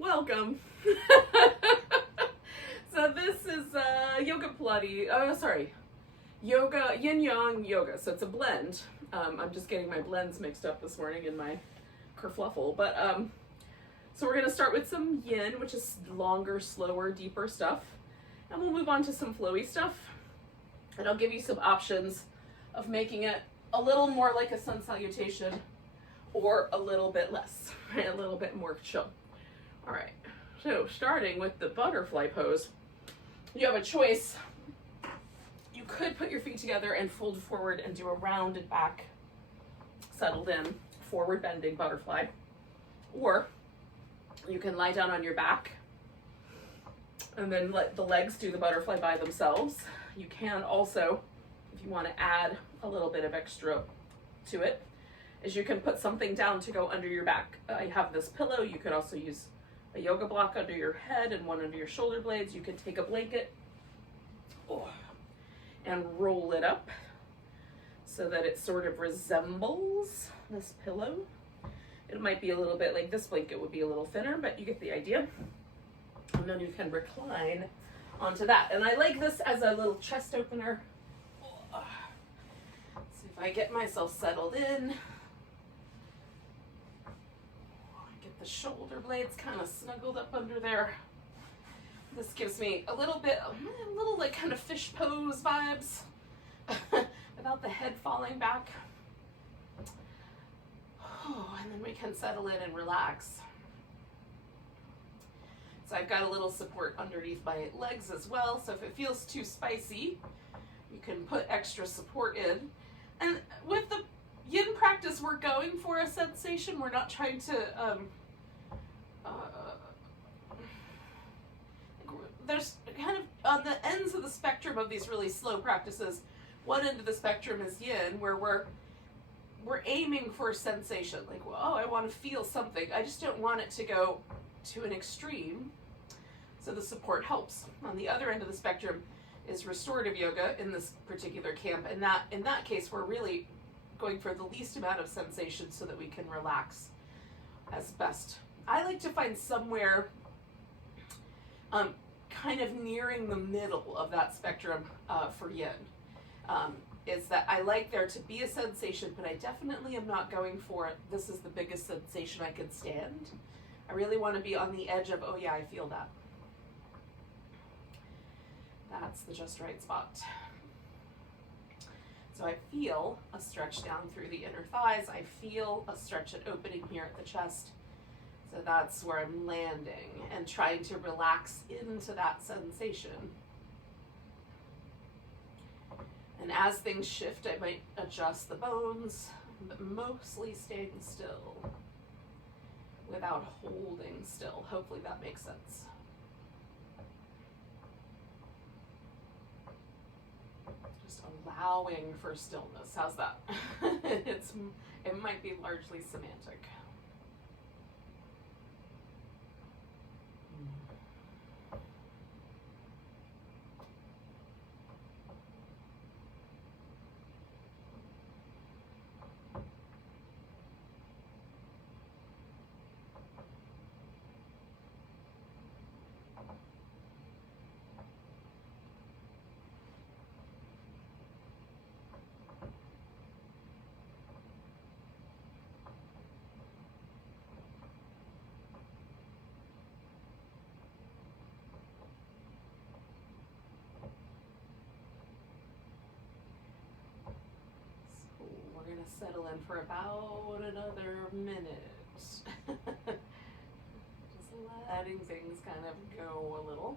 Welcome. So this is yoga Pilates, yoga, yin yang yoga. So it's a blend. I'm just getting my blends mixed up this morning in my kerfluffle. But so we're gonna start with some yin, which is longer, slower, deeper stuff. And we'll move on to some flowy stuff. And I'll give you some options of making it a little more like a sun salutation or a little bit less, right? A little bit more chill. All right, so starting with the butterfly pose, you have a choice. You could put your feet together and fold forward and do a rounded back, settled in, forward bending butterfly. Or you can lie down on your back and then let the legs do the butterfly by themselves. You can also, if you want to add a little bit of extra to it, is you can put something down to go under your back. I have this pillow. You could also use a yoga block under your head and one under your shoulder blades. You could take a blanket and roll it up so that it sort of resembles this pillow. It might be a little bit like this blanket would be a little thinner, but you get the idea. And then you can recline onto that. And I like this as a little chest opener. See if I get myself settled in. Get the shoulder blades kind of snuggled up under there. This gives me a little like kind of fish pose vibes without the head falling back. And then we can settle in and relax. So I've got a little support underneath my legs as well. So if it feels too spicy, you can put extra support in. And with the yin practice, we're going for a sensation. We're not trying to, there's kind of on the ends of the spectrum of these really slow practices. One end of the spectrum is yin, where we're aiming for sensation. Like, oh, I want to feel something. I just don't want it to go to an extreme. So the support helps. On the other end of the spectrum is restorative yoga in this particular camp. And in that case, we're really going for the least amount of sensation so that we can relax as best. I like to find somewhere kind of nearing the middle of that spectrum for yin. Is that I like there to be a sensation, but I definitely am not going for it. This is the biggest sensation I can stand. I really want to be on the edge of, oh yeah, I feel that. That's the just right spot. So I feel a stretch down through the inner thighs. I feel a stretch and opening here at the chest. So that's where I'm landing and trying to relax into that sensation. And as things shift, I might adjust the bones, but mostly staying still without holding still. Hopefully that makes sense. Just allowing for stillness. How's that? It might be largely semantic. Settle in for about another minute. Just letting things kind of go a little.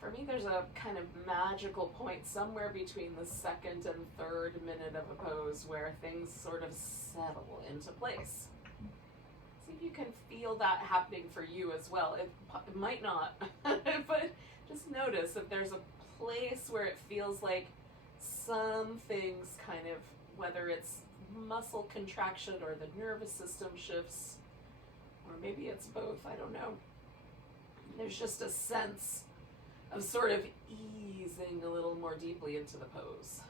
For me, there's a kind of magical point somewhere between the second and third minute of a pose where things sort of settle into place. See if you can feel that happening for you as well. It might not, but just notice if there's a place where it feels like some things kind of, whether it's muscle contraction or the nervous system shifts, or maybe it's both, I don't know. There's just a sense of sort of easing a little more deeply into the pose.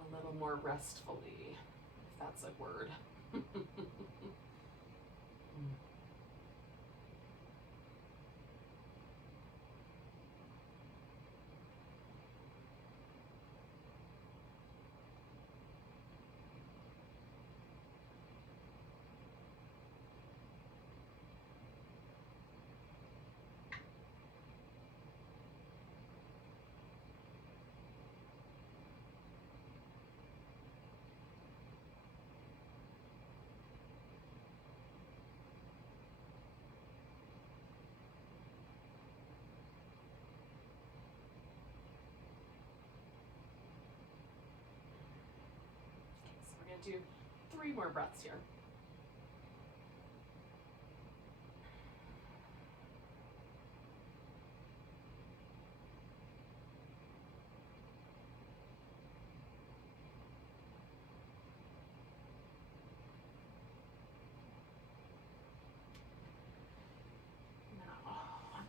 A little more restfully, if that's a word. do 3 more breaths here.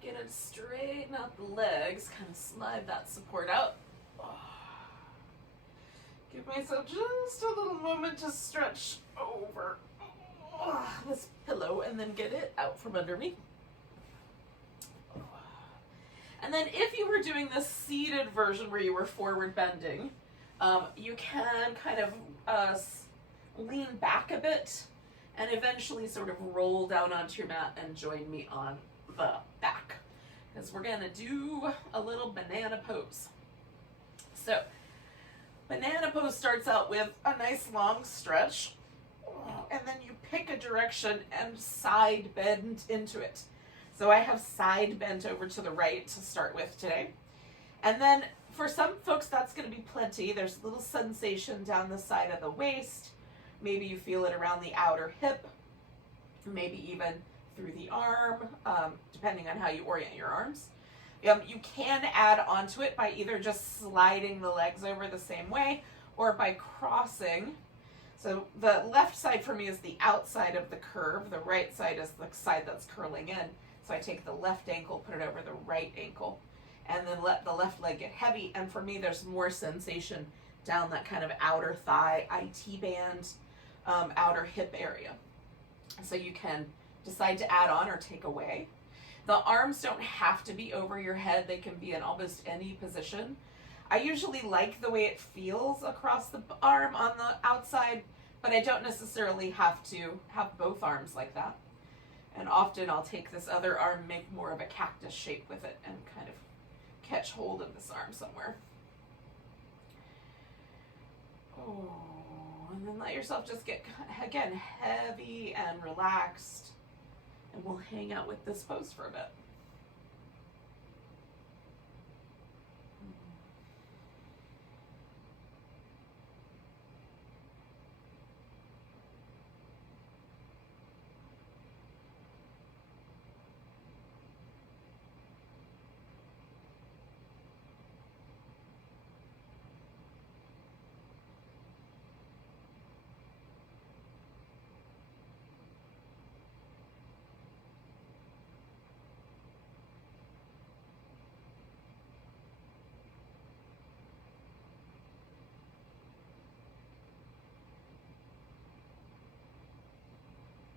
Get it, straighten out the legs, kind of slide that support out. Give myself just a little moment to stretch over this pillow and then get it out from under me. And then if you were doing the seated version where you were forward bending, you can kind of lean back a bit and eventually sort of roll down onto your mat and join me on the back, because we're gonna do a little banana pose. So banana pose starts out with a nice long stretch, and then you pick a direction and side bend into it. So I have side bent over to the right to start with today. And then for some folks that's going to be plenty. There's a little sensation down the side of the waist. Maybe you feel it around the outer hip, maybe even through the arm, depending on how you orient your arms. You can add onto it by either just sliding the legs over the same way or by crossing. So the left side for me is the outside of the curve. The right side is the side that's curling in. So I take the left ankle, put it over the right ankle, and then let the left leg get heavy. And for me, there's more sensation down that kind of outer thigh, IT band, outer hip area. So you can decide to add on or take away. The arms don't have to be over your head. They can be in almost any position. I usually like the way it feels across the arm on the outside, but I don't necessarily have to have both arms like that. And often I'll take this other arm, make more of a cactus shape with it, and kind of catch hold of this arm somewhere. Oh, and then let yourself just get, again, heavy and relaxed. And we'll hang out with this pose for a bit.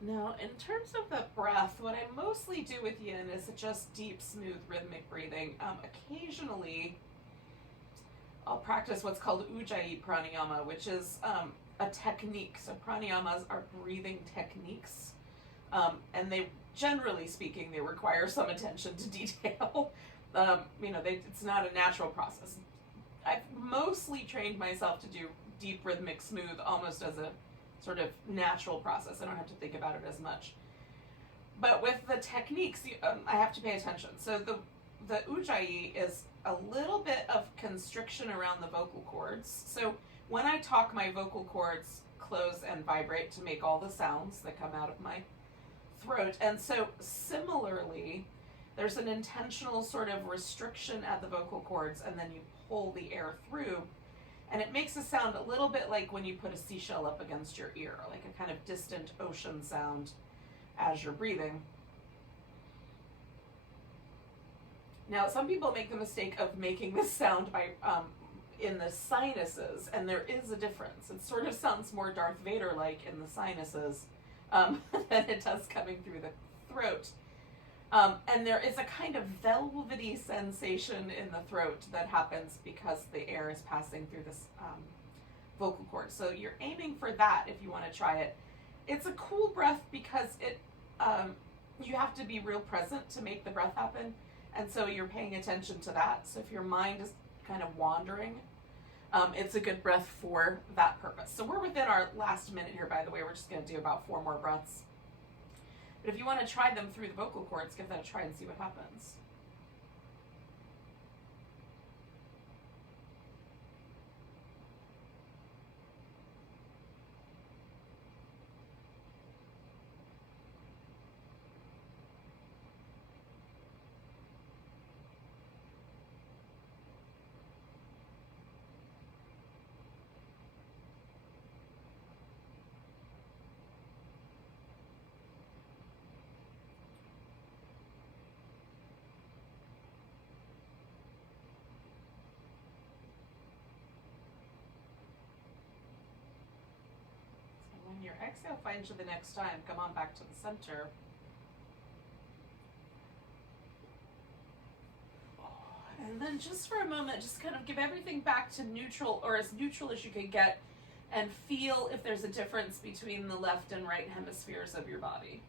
Now, in terms of the breath, what I mostly do with yin is just deep, smooth, rhythmic breathing. Occasionally, I'll practice what's called ujjayi pranayama, which is a technique. So pranayamas are breathing techniques, and they, generally speaking, they require some attention to detail. It's not a natural process. I've mostly trained myself to do deep, rhythmic, smooth, almost as a sort of natural process. I don't have to think about it as much. But with the techniques, I have to pay attention. So the ujjayi is a little bit of constriction around the vocal cords. So when I talk, my vocal cords close and vibrate to make all the sounds that come out of my throat. And so similarly, there's an intentional sort of restriction at the vocal cords, and then you pull the air through. And it makes a sound a little bit like when you put a seashell up against your ear, like a kind of distant ocean sound as you're breathing. Now, some people make the mistake of making this sound by in the sinuses, and there is a difference. It sort of sounds more Darth Vader-like in the sinuses than it does coming through the throat. And there is a kind of velvety sensation in the throat that happens because the air is passing through this vocal cord. So you're aiming for that if you want to try it. It's a cool breath because you have to be real present to make the breath happen. And so you're paying attention to that. So if your mind is kind of wandering, it's a good breath for that purpose. So we're within our last minute here, by the way. We're just going to do about 4 more breaths. But if you want to try them through the vocal cords, give that a try and see what happens. your exhale finds you the next time, come on back to the center. And then just for a moment, just kind of give everything back to neutral, or as neutral as you can get, and feel if there's a difference between the left and right hemispheres of your body.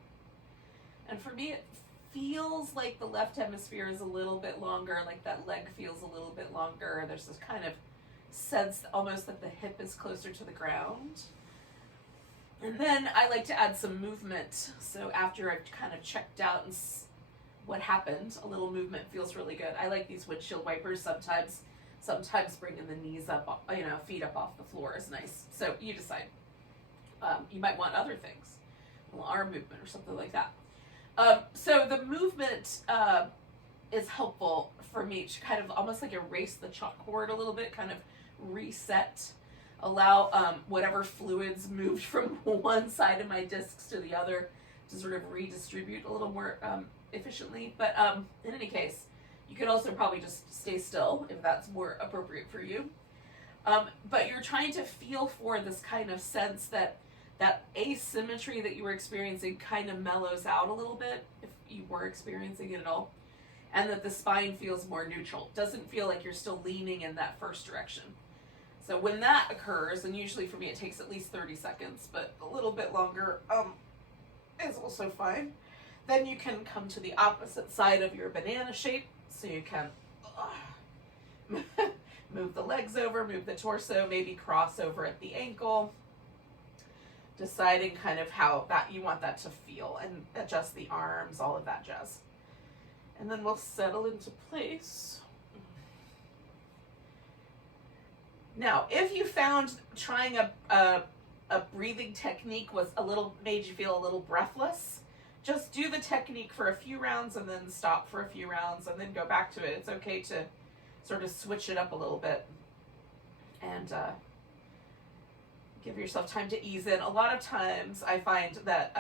And for me, it feels like the left hemisphere is a little bit longer, like that leg feels a little bit longer. There's this kind of sense almost that the hip is closer to the ground. And then I like to add some movement. So after I've kind of checked out and what happened, a little movement feels really good. I like these windshield wipers sometimes bringing the knees up, feet up off the floor is nice. So you decide. You might want other things, a little arm movement or something like that. So the movement is helpful for me to kind of almost like erase the chalkboard a little bit, kind of reset, allow whatever fluids moved from one side of my discs to the other to sort of redistribute a little more efficiently. But in any case, you could also probably just stay still if that's more appropriate for you. But you're trying to feel for this kind of sense that asymmetry that you were experiencing kind of mellows out a little bit, if you were experiencing it at all, and that the spine feels more neutral. Doesn't feel like you're still leaning in that first direction. So when that occurs, and usually for me it takes at least 30 seconds, but a little bit longer is also fine, then you can come to the opposite side of your banana shape. So you can move the legs over, move the torso, maybe cross over at the ankle, deciding kind of how that you want that to feel, and adjust the arms, all of that jazz. And then we'll settle into place. Now, if you found trying a breathing technique made you feel a little breathless, just do the technique for a few rounds and then stop for a few rounds and then go back to it. It's okay to sort of switch it up a little bit and give yourself time to ease in. A lot of times I find that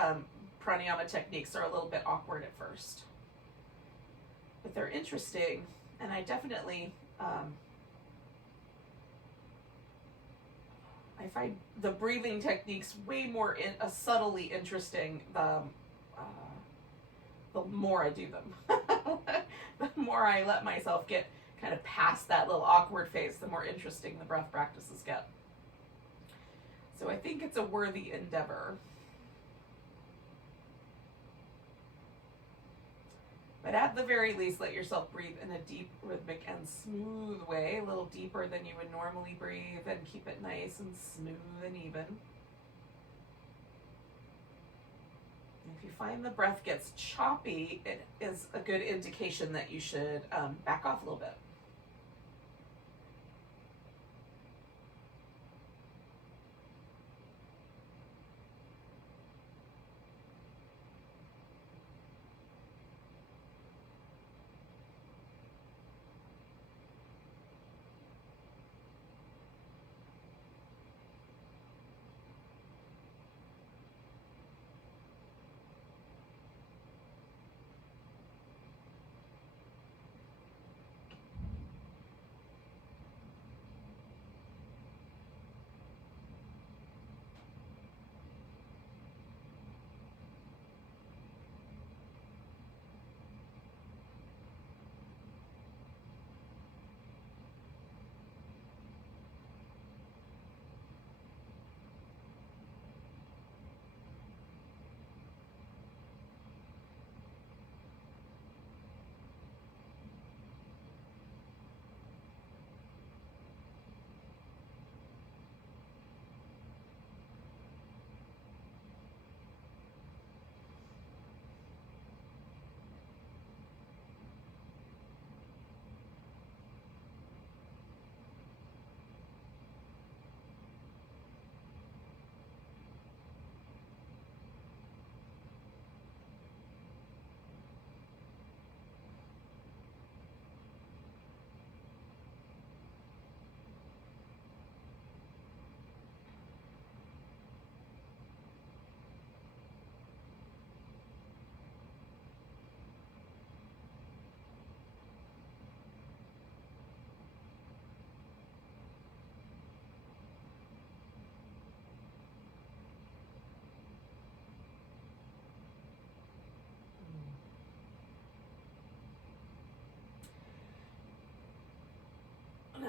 pranayama techniques are a little bit awkward at first, but they're interesting, and I definitely I find the breathing techniques way more subtly interesting the more I do them. The more I let myself get kind of past that little awkward phase, the more interesting the breath practices get. So I think it's a worthy endeavor. But at the very least, let yourself breathe in a deep, rhythmic, and smooth way, a little deeper than you would normally breathe, and keep it nice and smooth and even. If you find the breath gets choppy, it is a good indication that you should back off a little bit.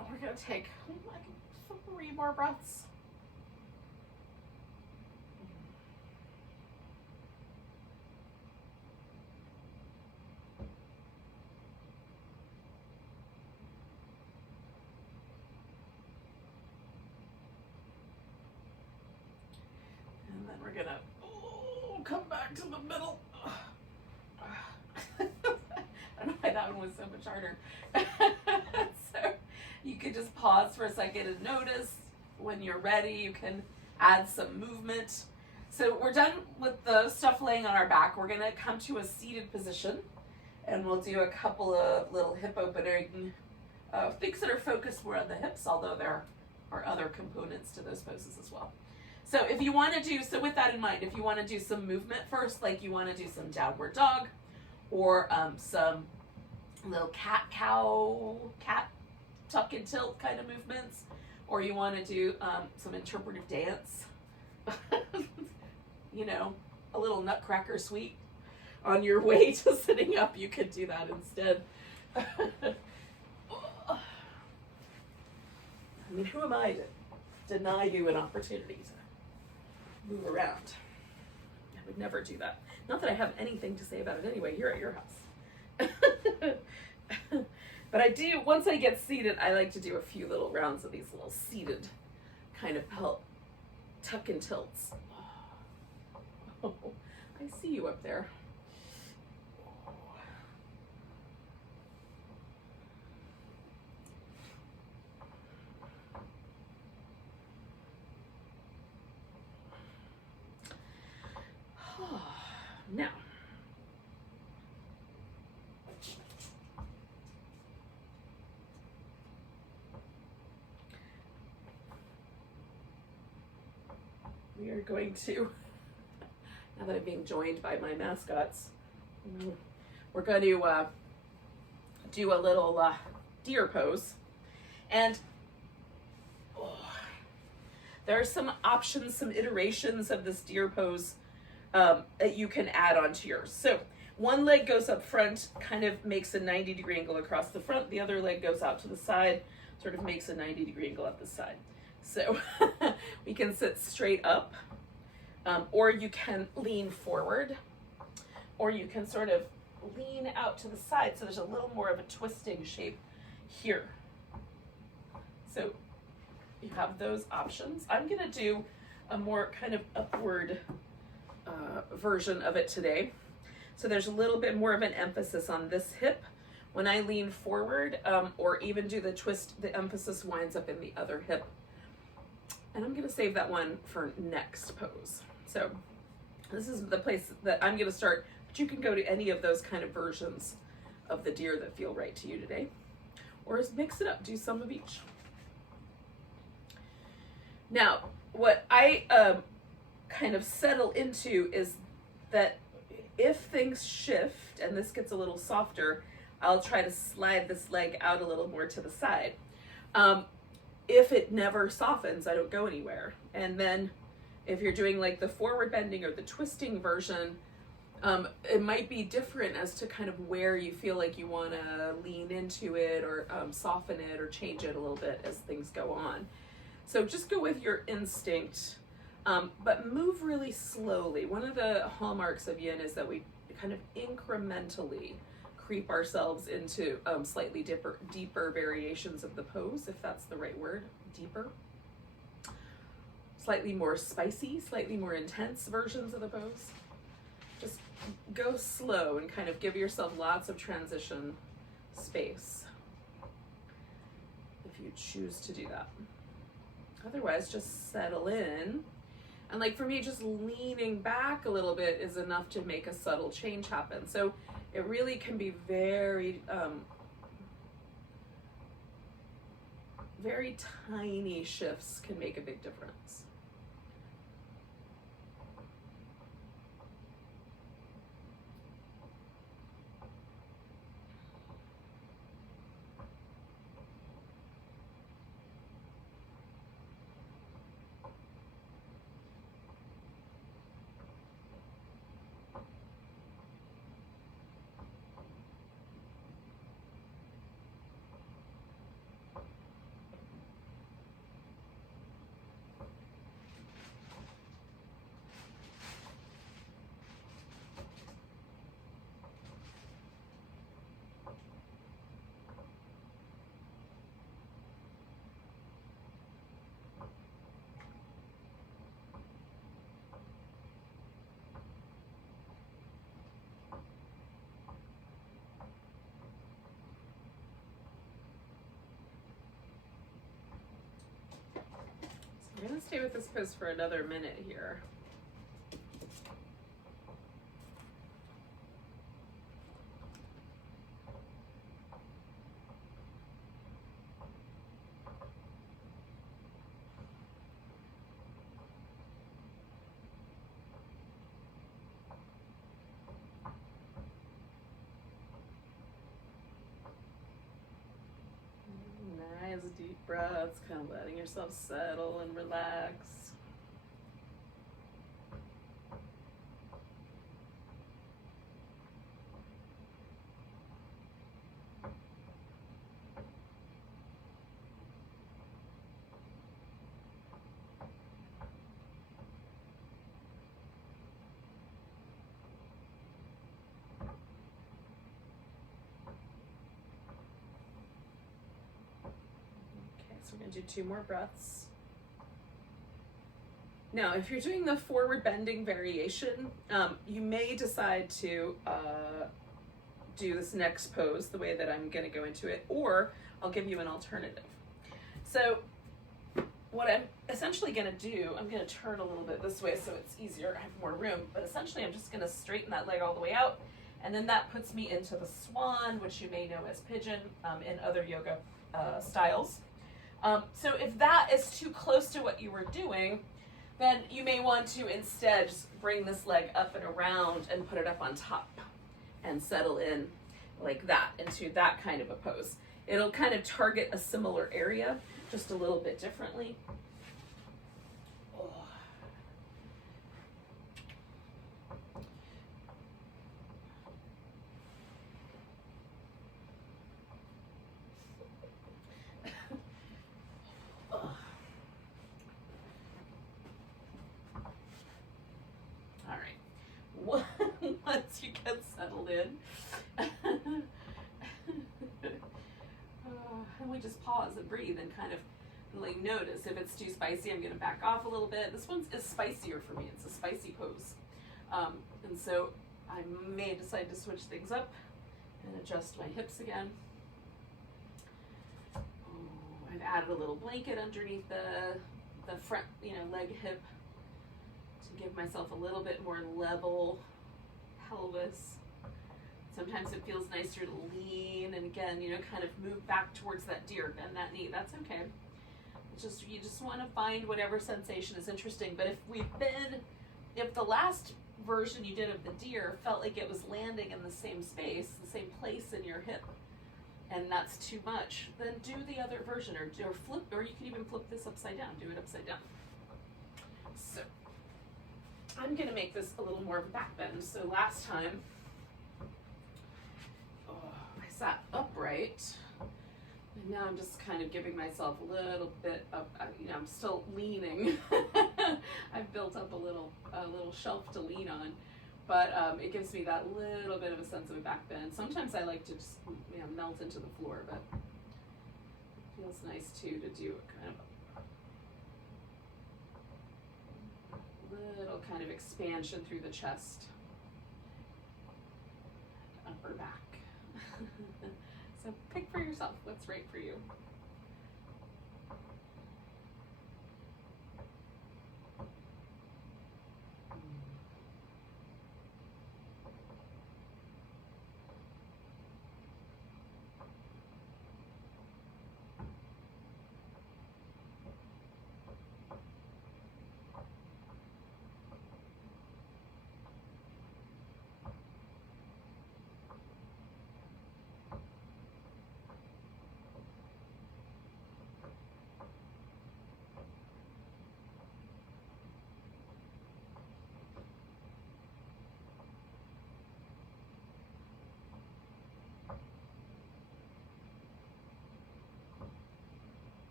now we're going to take like 3 more breaths. And then we're going to come back to the middle. I don't know why that one was so much harder. So you could just pause for a second and notice. When you're ready, you can add some movement. So we're done with the stuff laying on our back. We're going to come to a seated position, and we'll do a couple of little hip opening things that are focused more on the hips, although there are other components to those poses as well. So if you want to do, so with that in mind, if you want to do some movement first, like you want to do some downward dog, or some little cat tuck and tilt kind of movements, or you want to do some interpretive dance, you know, a little nutcracker suite on your way to sitting up, you could do that instead. I mean, who am I to deny you an opportunity to move around? I would never do that. Not that I have anything to say about it anyway. You're at your house. But I do, once I get seated, I like to do a few little rounds of these little seated kind of tuck and tilts. Oh, I see you up there. Now, we are going to, now that I'm being joined by my mascots, we're going to do a little deer pose. And there are some options, some iterations of this deer pose that you can add onto yours. So one leg goes up front, kind of makes a 90-degree angle across the front. The other leg goes out to the side, sort of makes a 90-degree angle up the side. So we can sit straight up, or you can lean forward, or you can sort of lean out to the side. So there's a little more of a twisting shape here. So you have those options. I'm gonna do a more kind of upward version of it today. So there's a little bit more of an emphasis on this hip. When I lean forward, or even do the twist, the emphasis winds up in the other hip. And I'm gonna save that one for next pose. So this is the place that I'm gonna start, but you can go to any of those kind of versions of the deer that feel right to you today. Or just mix it up, do some of each. Now, what I kind of settle into is that if things shift and this gets a little softer, I'll try to slide this leg out a little more to the side. If it never softens, I don't go anywhere. And then if you're doing like the forward bending or the twisting version, it might be different as to kind of where you feel like you want to lean into it or soften it or change it a little bit as things go on. So just go with your instinct, but move really slowly. One of the hallmarks of yin is that we kind of incrementally creep ourselves into slightly deeper variations of the pose, if that's the right word, deeper. Slightly more spicy, slightly more intense versions of the pose. Just go slow and kind of give yourself lots of transition space if you choose to do that. Otherwise, just settle in. And like for me, just leaning back a little bit is enough to make a subtle change happen. So it really can be very, very tiny shifts can make a big difference. gonna stay with this pose for another minute here. Nice deep breaths, kind of letting yourself settle and relax. So we're going to do 2 more breaths. Now, if you're doing the forward bending variation, you may decide to do this next pose the way that I'm going to go into it, or I'll give you an alternative. So what I'm essentially going to do, I'm going to turn a little bit this way so it's easier, I have more room, but essentially I'm just going to straighten that leg all the way out, and then that puts me into the swan, which you may know as pigeon in other yoga styles. So if that is too close to what you were doing, then you may want to instead just bring this leg up and around and put it up on top and settle in like that into that kind of a pose. It'll kind of target a similar area, just a little bit differently. Once you get settled in, and we just pause and breathe and kind of like notice if it's too spicy. I'm going to back off a little bit. This one is spicier for me. It's a spicy pose, and so I may decide to switch things up and adjust my hips again. I've added a little blanket underneath the front, leg hip to give myself a little bit more level pelvis. Sometimes it feels nicer to lean and again, kind of move back towards that deer, bend that knee. That's okay. You just want to find whatever sensation is interesting. But if the last version you did of the deer felt like it was landing in the same space, the same place in your hip, and that's too much, then do the other version or flip, or you can even flip this upside down. Do it upside down. So I'm going to make this a little more of a back bend. So last time, I sat upright, and now I'm just kind of giving myself a little bit of, I'm still leaning. I've built up a little shelf to lean on, but it gives me that little bit of a sense of a back bend. Sometimes I like to just melt into the floor, but it feels nice too to do a kind of little kind of expansion through the chest, upper back. So pick for yourself what's right for you.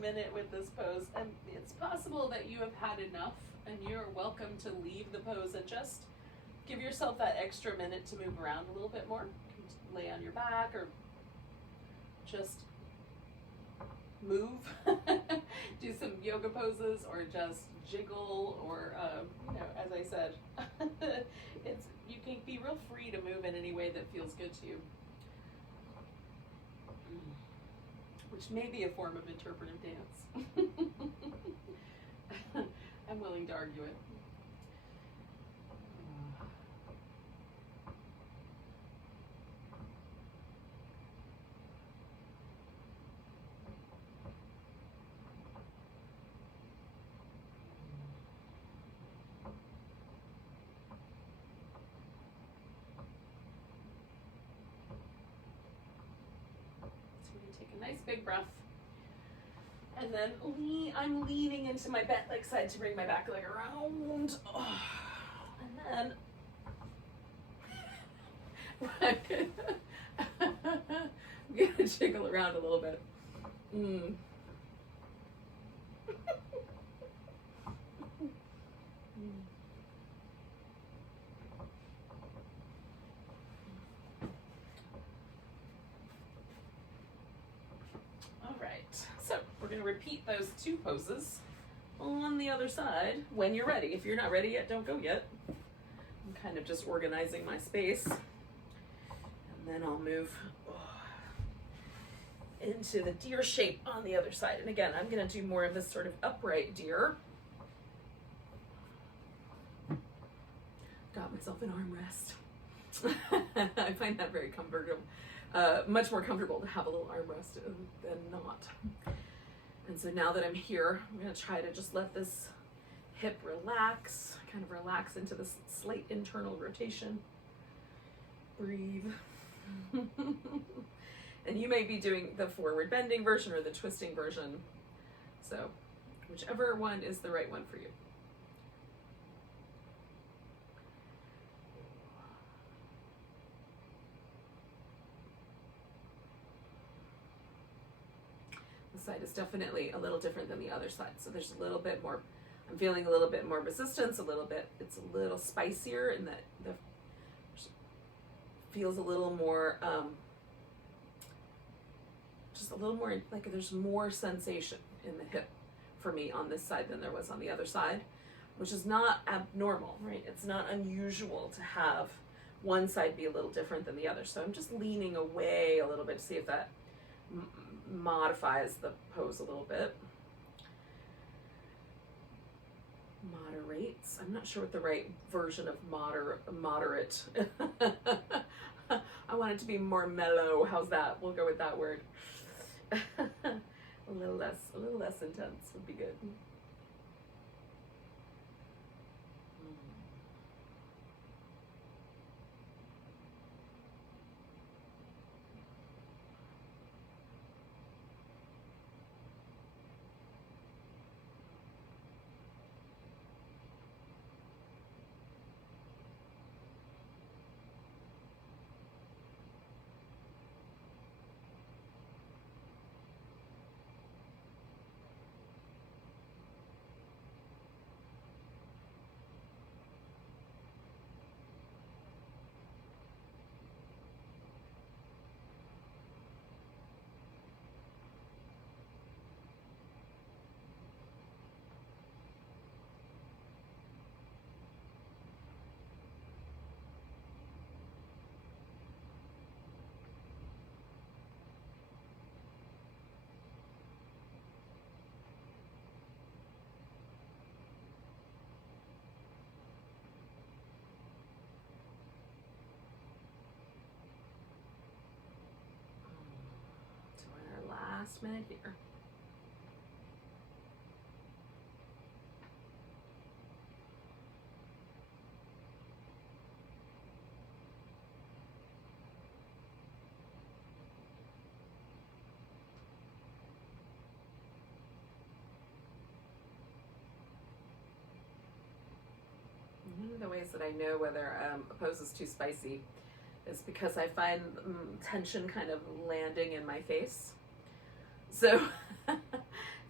minute with this pose, and it's possible that you have had enough and you're welcome to leave the pose and just give yourself that extra minute to move around a little bit more. You can lay on your back or just move, do some yoga poses, or just jiggle, or as I said, you can be real free to move in any way that feels good to you, which may be a form of interpretive dance. I'm willing to argue it. Take a nice big breath, and then I'm leaning into my bent leg side to bring my back leg around, and then I'm gonna jiggle around a little bit. So we're going to repeat those two poses on the other side when you're ready. If you're not ready yet, don't go yet. I'm kind of just organizing my space. And then I'll move into the deer shape on the other side. And again, I'm going to do more of this sort of upright deer. Got myself an armrest. I find that very comfortable. Much more comfortable to have a little armrest than not. And so now that I'm here, I'm going to try to just let this hip relax, kind of relax into this slight internal rotation. Breathe. And you may be doing the forward bending version or the twisting version. So whichever one is the right one for you. Side is definitely a little different than the other side. So there's a little bit more, I'm feeling a little bit more resistance, it's a little spicier, and that feels a little more, just a little more like there's more sensation in the hip for me on this side than there was on the other side, which is not abnormal, right? It's not unusual to have one side be a little different than the other. So I'm just leaning away a little bit to see if that modifies the pose a little bit. Moderates. I'm not sure what the right version of moderate. I want it to be more mellow. How's that? We'll go with that word. a little less intense would be good. Last minute here. One of the ways that I know whether a pose is too spicy is because I find tension kind of landing in my face. So,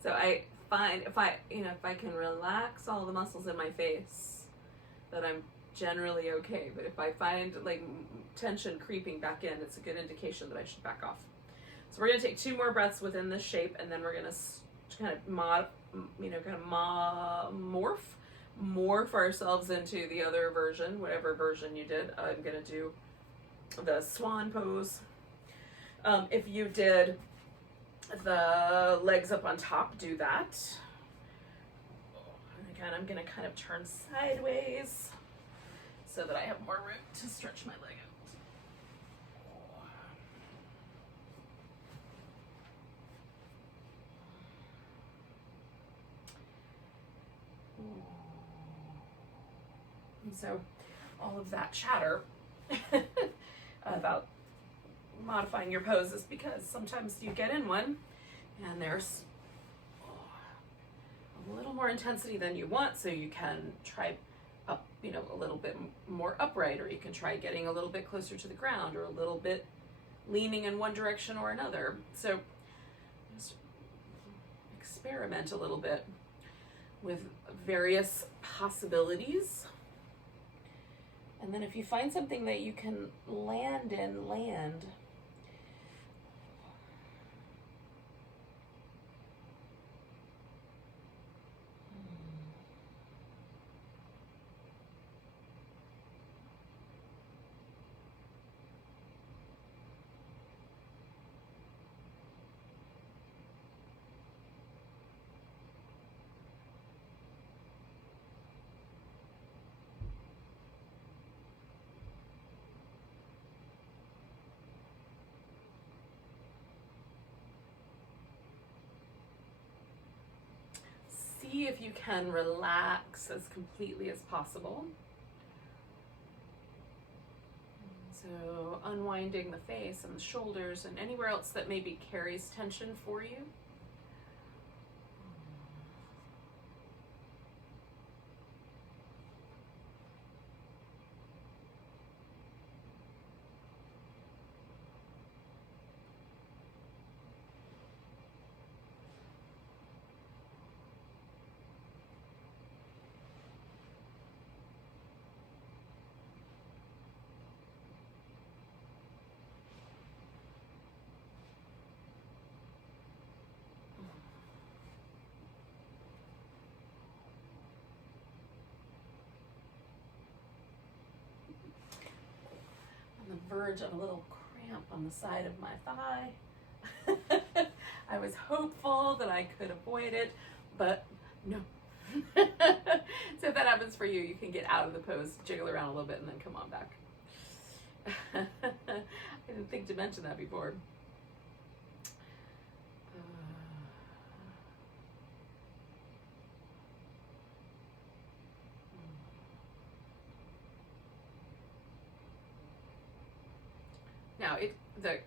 So I find if I can relax all the muscles in my face, that I'm generally okay. But if I find like tension creeping back in, it's a good indication that I should back off. So we're gonna take 2 more breaths within this shape, and then we're gonna kind of morph ourselves into the other version, whatever version you did. I'm gonna do the swan pose. If you did the legs up on top, do that. And again, I'm gonna kind of turn sideways so that I have more room to stretch my leg out. And so all of that chatter about modifying your pose is because sometimes you get in one and there's a little more intensity than you want, so you can try up, a little bit more upright, or you can try getting a little bit closer to the ground, or a little bit leaning in one direction or another. So just experiment a little bit with various possibilities. And then if you find something that you can land in, land. See if you can relax as completely as possible. So unwinding the face and the shoulders and anywhere else that maybe carries tension for you. Verge of a little cramp on the side of my thigh. I was hopeful that I could avoid it, but no. So if that happens for you, you can get out of the pose, jiggle around a little bit, and then come on back. I didn't think to mention that before. Now, the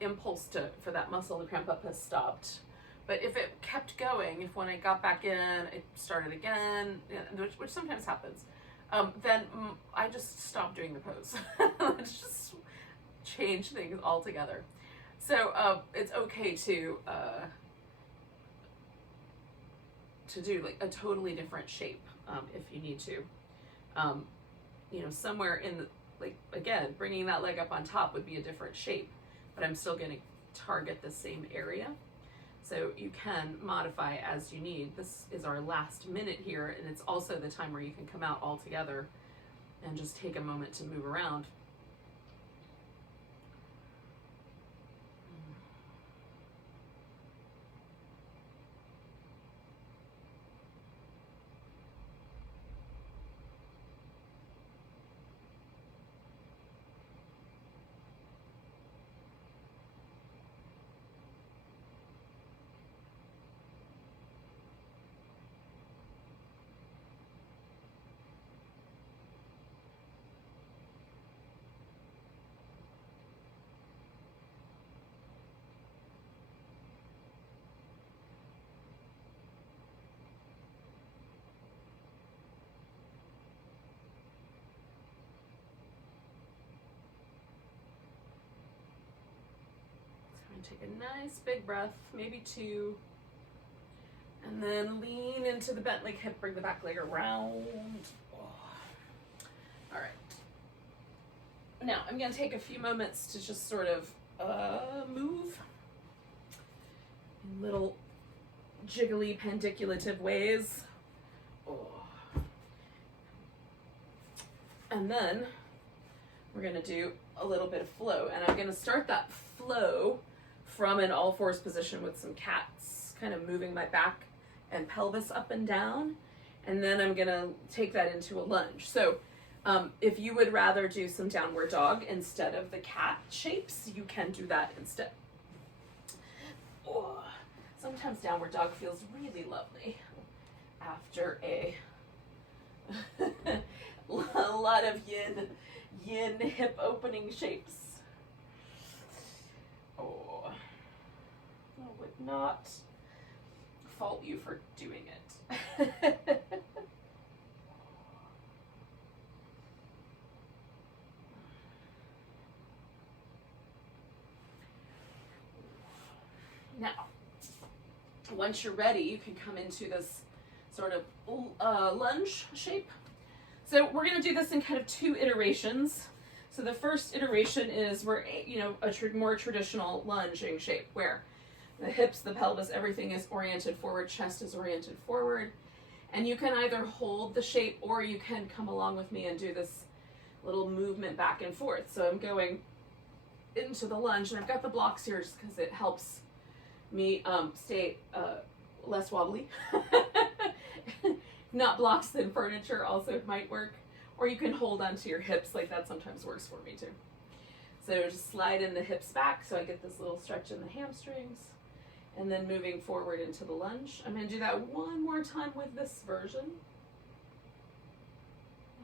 impulse for that muscle to cramp up has stopped. But if it kept going, if when I got back in, it started again, which sometimes happens, then I just stopped doing the pose. Let's just change things altogether. So it's okay to do like a totally different shape if you need to. Somewhere in the, like, again, bringing that leg up on top would be a different shape, but I'm still going to target the same area. So you can modify as you need. This is our last minute here, and it's also the time where you can come out all together and just take a moment to move around. Take a nice big breath, maybe 2. And then lean into the bent leg hip, bring the back leg around. All right. Now I'm going to take a few moments to just sort of move in little jiggly pendiculative ways. And then we're going to do a little bit of flow. And I'm going to start that flow from an all fours position with some cats, kind of moving my back and pelvis up and down. And then I'm going to take that into a lunge. So if you would rather do some downward dog instead of the cat shapes, you can do that instead. Oh, sometimes downward dog feels really lovely after a lot of yin hip opening shapes. Oh, I would not fault you for doing it. Now, once you're ready, you can come into this sort of lunge shape. So we're going to do this in kind of 2 iterations. So the first iteration is we're, a more traditional lunging shape where the hips, the pelvis, everything is oriented forward, chest is oriented forward. And you can either hold the shape or you can come along with me and do this little movement back and forth. So I'm going into the lunge, and I've got the blocks here just because it helps me stay less wobbly. Not blocks, then furniture also might work. Or you can hold onto your hips, like that sometimes works for me too. So just slide in the hips back so I get this little stretch in the hamstrings. And then moving forward into the lunge. I'm going to do that one more time with this version.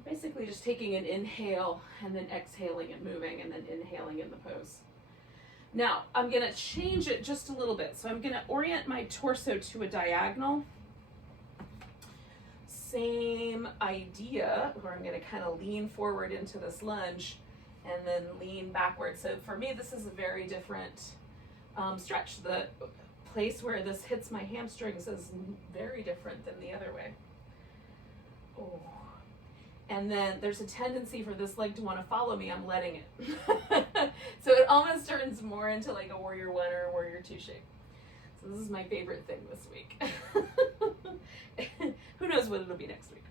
Basically just taking an inhale and then exhaling and moving and then inhaling in the pose. Now, I'm going to change it just a little bit. So I'm going to orient my torso to a diagonal. Same idea, where I'm going to kind of lean forward into this lunge and then lean backwards. So for me, this is a very different stretch. The place where this hits my hamstrings is very different than the other way. Oh. And then there's a tendency for this leg to want to follow me. I'm letting it. So it almost turns more into like a warrior 1 or a warrior 2 shape. So this is my favorite thing this week. Who knows what it'll be next week.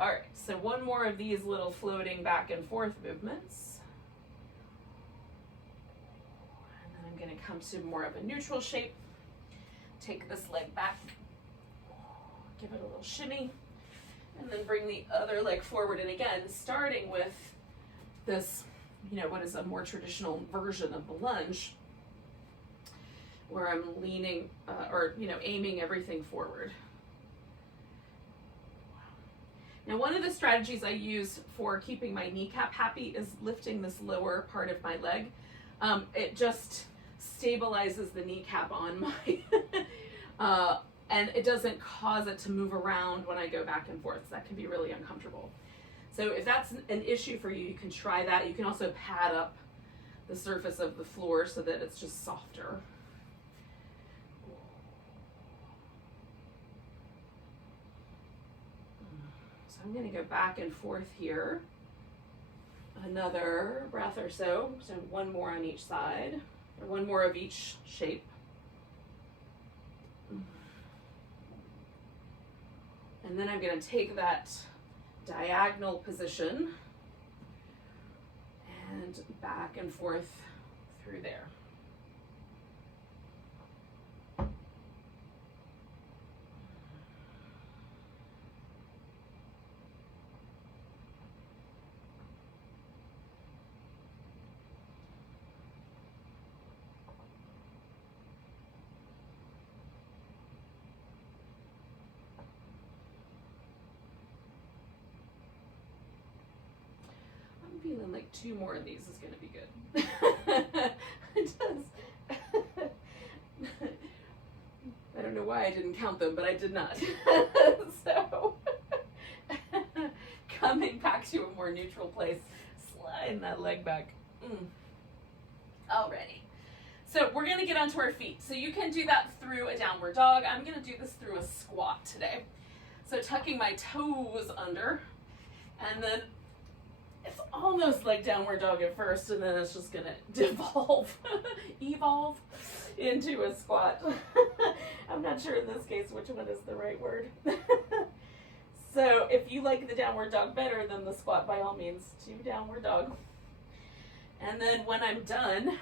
All right, so one more of these little floating back and forth movements. And then I'm going to come to more of a neutral shape. Take this leg back. Give it a little shimmy. And then bring the other leg forward. And again, starting with this, what is a more traditional version of the lunge, where I'm leaning aiming everything forward. Now, one of the strategies I use for keeping my kneecap happy is lifting this lower part of my leg. It just stabilizes the kneecap on my, and it doesn't cause it to move around when I go back and forth. So that can be really uncomfortable. So if that's an issue for you, you can try that. You can also pad up the surface of the floor so that it's just softer. So I'm going to go back and forth here. Another breath or so. So one more on each side, or one more of each shape. And then I'm going to take that diagonal position and back and forth through there. Feeling like 2 more of these is going to be good. It does. I don't know why I didn't count them, but I did not. So, coming back to a more neutral place, sliding that leg back. Alrighty. So we're gonna get onto our feet. So you can do that through a downward dog. I'm gonna do this through a squat today. So tucking my toes under, and then it's almost like downward dog at first, and then it's just gonna evolve into a squat. I'm not sure in this case which one is the right word. So if you like the downward dog better than the squat, by all means, do downward dog. And then when I'm done,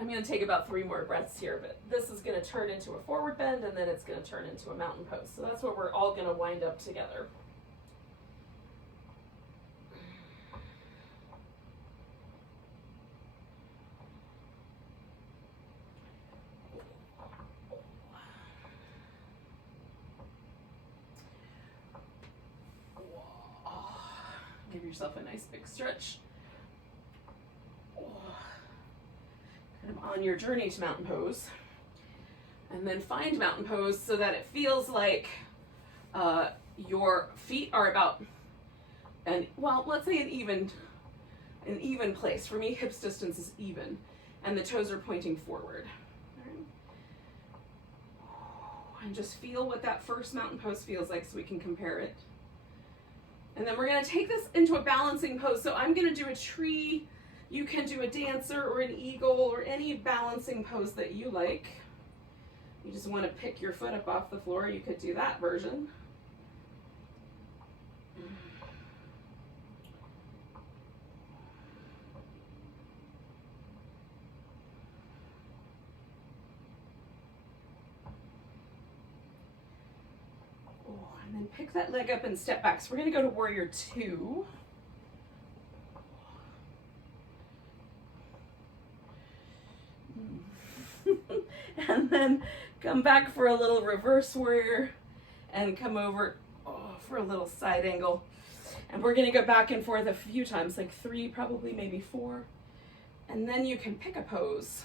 I'm gonna take about 3 more breaths here, but this is gonna turn into a forward bend, and then it's gonna turn into a mountain pose. So that's what we're all gonna wind up together. Give yourself a nice big stretch. Kind of on your journey to mountain pose. And then find mountain pose so that it feels like your feet are about, let's say an even place. For me, hips distance is even, and the toes are pointing forward. All right. And just feel what that first mountain pose feels like so we can compare it. And then we're gonna take this into a balancing pose. So I'm gonna do a tree. You can do a dancer or an eagle or any balancing pose that you like. You just wanna pick your foot up off the floor, you could do that version. And then pick that leg up and step back. So we're gonna go to warrior 2. And then come back for a little reverse warrior and come over for a little side angle. And we're gonna go back and forth a few times, like 3, probably maybe 4. And then you can pick a pose.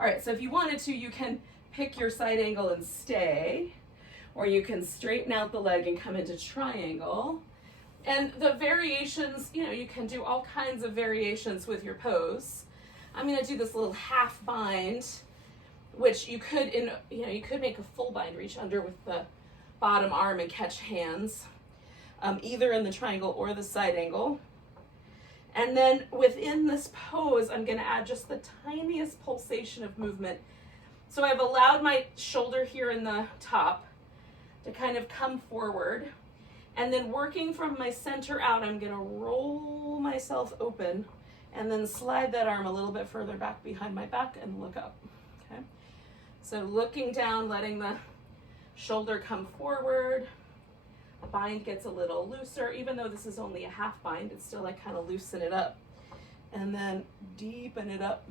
All right, so if you wanted to, you can pick your side angle and stay, or you can straighten out the leg and come into triangle. And the variations, you can do all kinds of variations with your pose. I'm gonna do this little half bind, which you could, you could make a full bind, reach under with the bottom arm and catch hands, either in the triangle or the side angle. And then within this pose, I'm gonna add just the tiniest pulsation of movement. So I've allowed my shoulder here in the top to kind of come forward. And then working from my center out, I'm gonna roll myself open and then slide that arm a little bit further back behind my back and look up, okay? So looking down, letting the shoulder come forward. The bind gets a little looser. Even though this is only a half bind, it's still like kind of loosen it up. And then deepen it up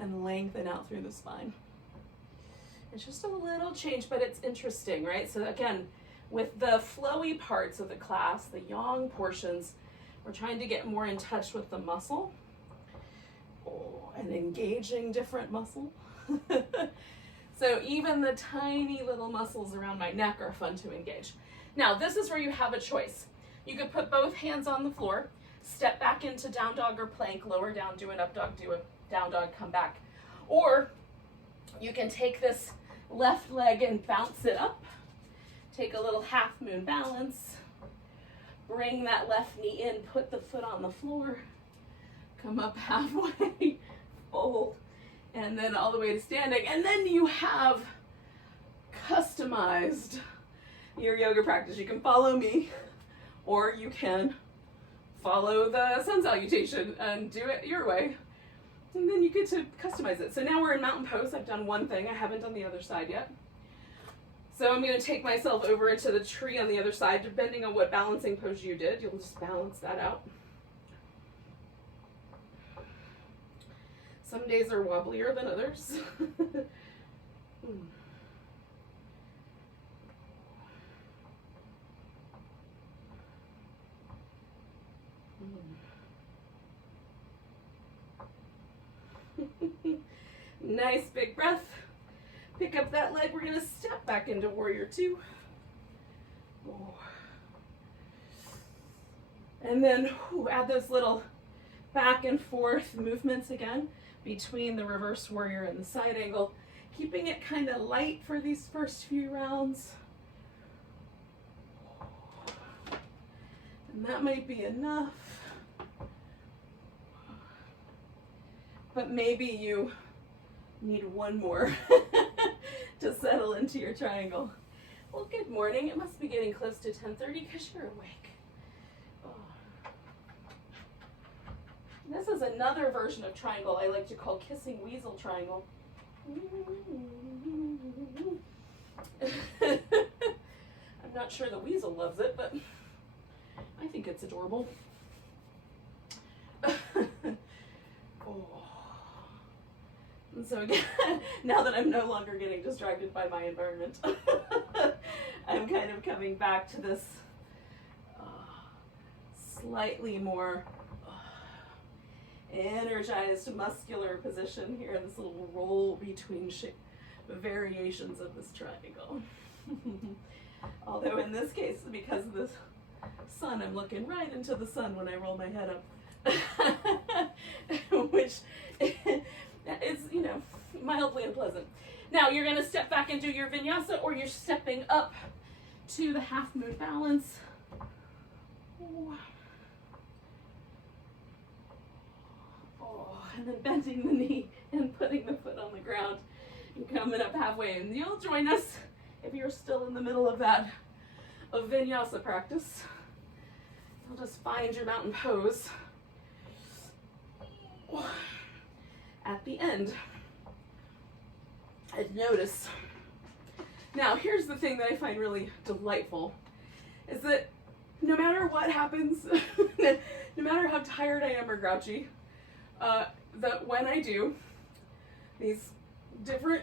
and lengthen out through the spine. It's just a little change, but it's interesting, right? So again, with the flowy parts of the class, the yang portions, we're trying to get more in touch with the muscle and engaging different muscle. So even the tiny little muscles around my neck are fun to engage. Now, this is where you have a choice. You could put both hands on the floor, step back into down dog or plank, lower down, do an up dog, do a down dog, come back. Or you can take this left leg and bounce it up. Take a little half moon balance. Bring that left knee in, put the foot on the floor. Come up halfway, fold, and then all the way to standing. And then you have customized your yoga practice. You can follow me, or you can follow the sun salutation and do it your way. And then you get to customize it. So now we're in mountain pose. I've done one thing. I haven't done the other side yet. So I'm going to take myself over into the tree on the other side. Depending on what balancing pose you did, you'll just balance that out. Some days are wobblier than others. Nice big breath. Pick up that leg. We're going to step back into warrior 2. And then add those little back and forth movements again between the reverse warrior and the side angle, keeping it kind of light for these first few rounds. And that might be enough. But maybe you need one more to settle into your triangle. Well, good morning. It must be getting close to 10:30 because you're awake. Oh. This is another version of triangle I like to call kissing weasel triangle. I'm not sure the weasel loves it, but I think it's adorable. Oh. And so again, now that I'm no longer getting distracted by my environment, I'm kind of coming back to this slightly more energized muscular position here, this little roll between variations of this triangle. Although in this case, because of the sun, I'm looking right into the sun when I roll my head up, which is, you know, mildly unpleasant. Now you're going to step back into your vinyasa, or you're stepping up to the half moon balance. And then bending the knee and putting the foot on the ground and coming up halfway. And you'll join us if you're still in the middle of that vinyasa practice. You'll just find your mountain pose at the end. And notice. Now, here's the thing that I find really delightful, is that no matter what happens, no matter how tired I am or grouchy, that when I do these different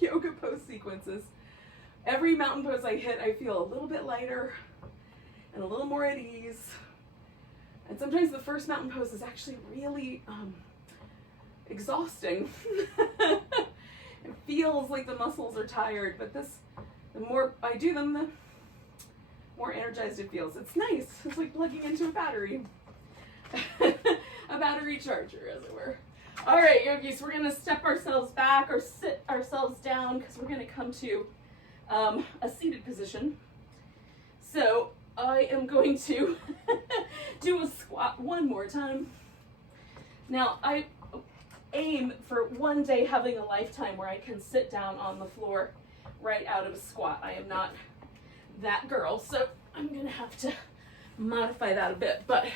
yoga pose sequences, every mountain pose I hit, I feel a little bit lighter and a little more at ease. And sometimes the first mountain pose is actually really exhausting. It feels like the muscles are tired, but the more I do them, the more energized it feels. It's nice. It's like plugging into a battery. A battery charger, as it were. All right, yogis, we're going to step ourselves back or sit ourselves down because we're going to come to a seated position. So I am going to do a squat one more time. Now, I aim for one day having a lifetime where I can sit down on the floor right out of a squat. I am not that girl, so I'm going to have to modify that a bit, but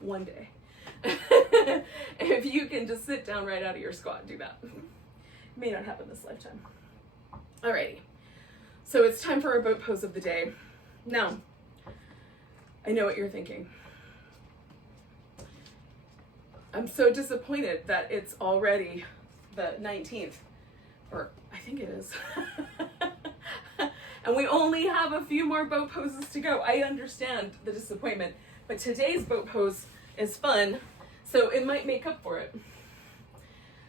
one day. If you can just sit down right out of your squat, do that. May not happen this lifetime. Alrighty, so it's time for our boat pose of the day. Now, I know what you're thinking. I'm so disappointed that it's already the 19th, or I think it is. And we only have a few more boat poses to go. I understand the disappointment, but today's boat pose is fun, so it might make up for it.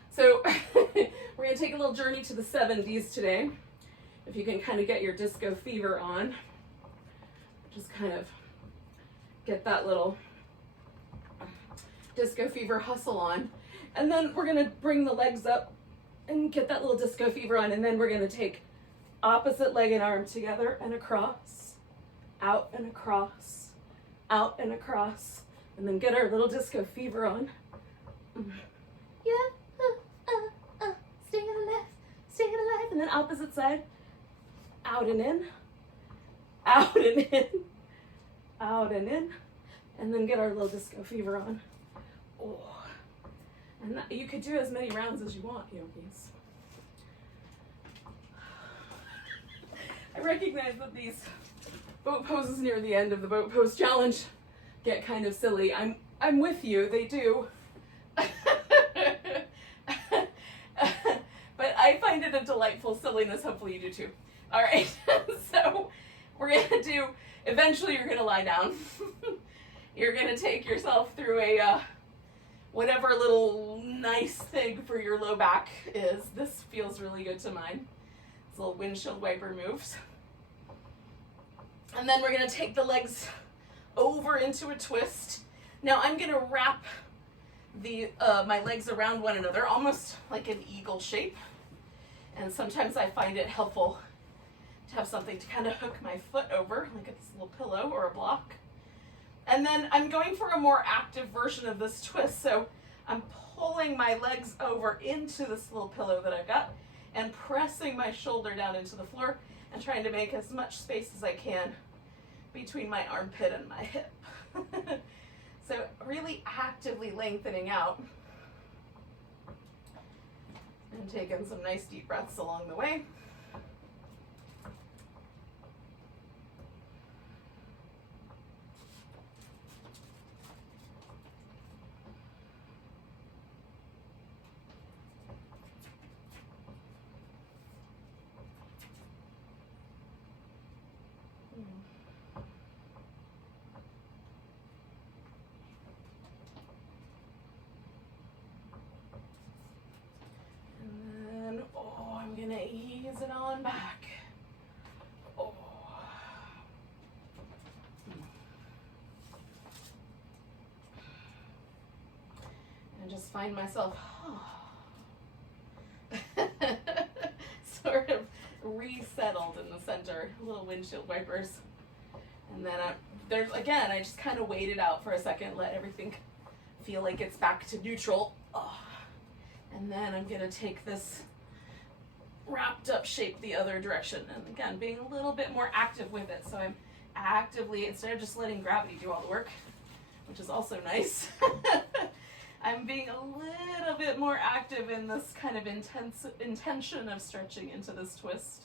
So we're gonna take a little journey to the 70s today. If you can kind of get your disco fever on, just kind of get that little disco fever hustle on. And then we're gonna bring the legs up and get that little disco fever on, and then we're gonna take opposite leg and arm together and across, out and across, out and across. And then get our little disco fever on. Yeah, staying alive, staying alive. And then opposite side, out and in, out and in, out and in. And then get our little disco fever on. Oh. And that, you could do as many rounds as you want, yogis. I recognize that these boat poses near the end of the boat pose challenge get kind of silly. I'm with you, they do. But I find it a delightful silliness, hopefully you do too. All right, so we're gonna do, eventually you're gonna lie down. You're gonna take yourself through a, whatever little nice thing for your low back is. This feels really good to mine. It's little windshield wiper moves. And then we're gonna take the legs over into a twist. Now I'm gonna wrap the my legs around one another, almost like an eagle shape. And sometimes I find it helpful to have something to kind of hook my foot over, like it's a little pillow or a block. And then I'm going for a more active version of this twist. So I'm pulling my legs over into this little pillow that I've got and pressing my shoulder down into the floor and trying to make as much space as I can between my armpit and my hip. So really actively lengthening out and taking some nice deep breaths along the way. I'm gonna ease it on back. Oh. And just find myself sort of resettled in the center, little windshield wipers. And then there's again, I just kind of wait it out for a second, let everything feel like it's back to neutral. Oh. And then I'm gonna take this wrapped up shape the other direction, and again being a little bit more active with it. So I'm actively, instead of just letting gravity do all the work, which is also nice, I'm being a little bit more active in this kind of intention of stretching into this twist.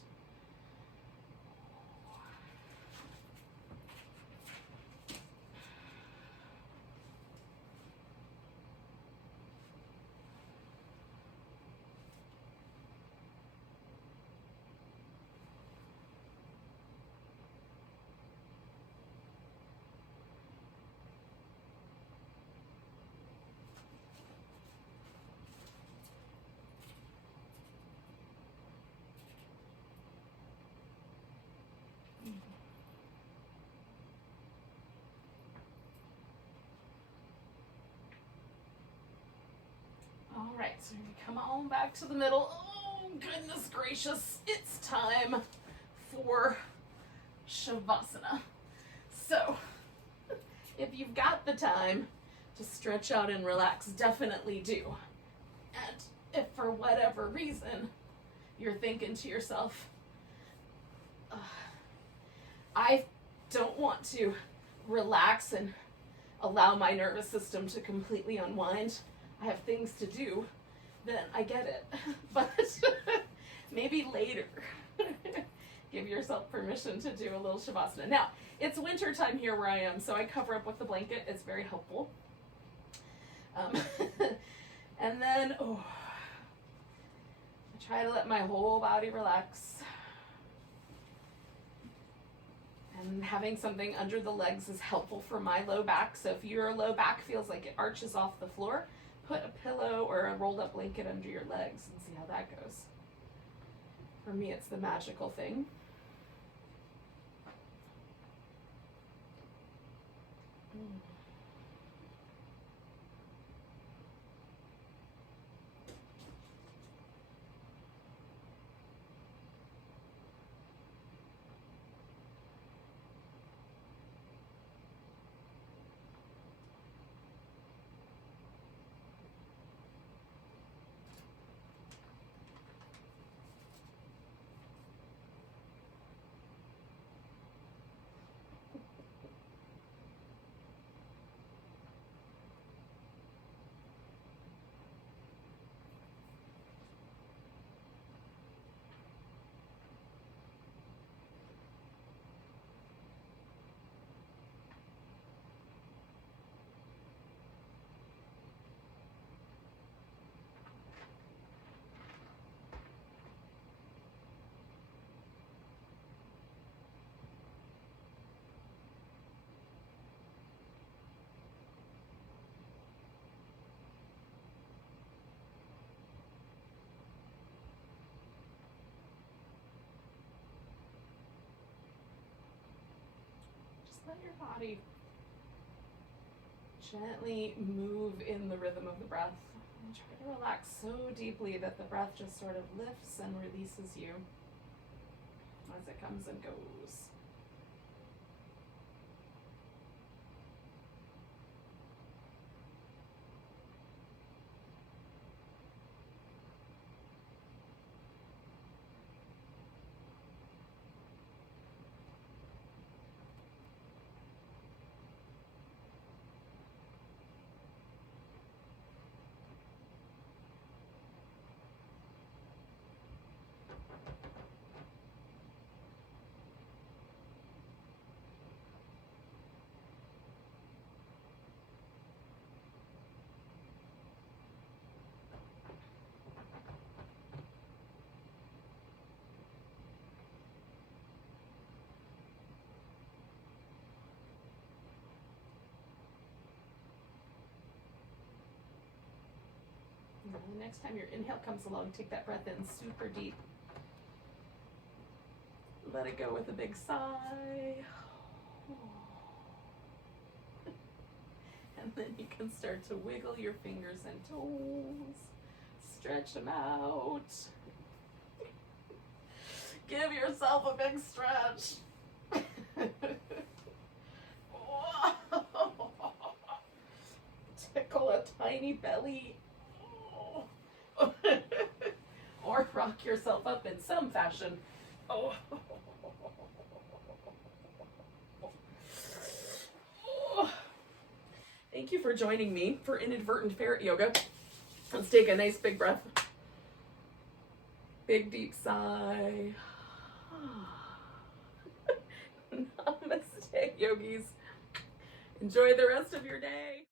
All right, so we come on back to the middle. Oh, goodness gracious, it's time for Shavasana. So, if you've got the time to stretch out and relax, definitely do. And if for whatever reason you're thinking to yourself, I don't want to relax and allow my nervous system to completely unwind, I have things to do, then I get it. But maybe later, give yourself permission to do a little Shavasana. Now, it's winter time here where I am, so I cover up with the blanket. It's very helpful. And then, I try to let my whole body relax. And having something under the legs is helpful for my low back. So if your low back feels like it arches off the floor, put a pillow or a rolled up blanket under your legs and see how that goes. For me, it's the magical thing. Let your body Gently move in the rhythm of the breath. And try to relax so deeply that the breath just sort of lifts and releases you as it comes and goes. And the next time your inhale comes along, take that breath in super deep. Let it go with a big sigh. And then you can start to wiggle your fingers and toes. Stretch them out. Give yourself a big stretch. Tickle a tiny belly. Or rock yourself up in some fashion. Oh. Thank you for joining me for inadvertent ferret yoga. Let's take a nice big breath. Big deep sigh. Namaste, yogis. Enjoy the rest of your day.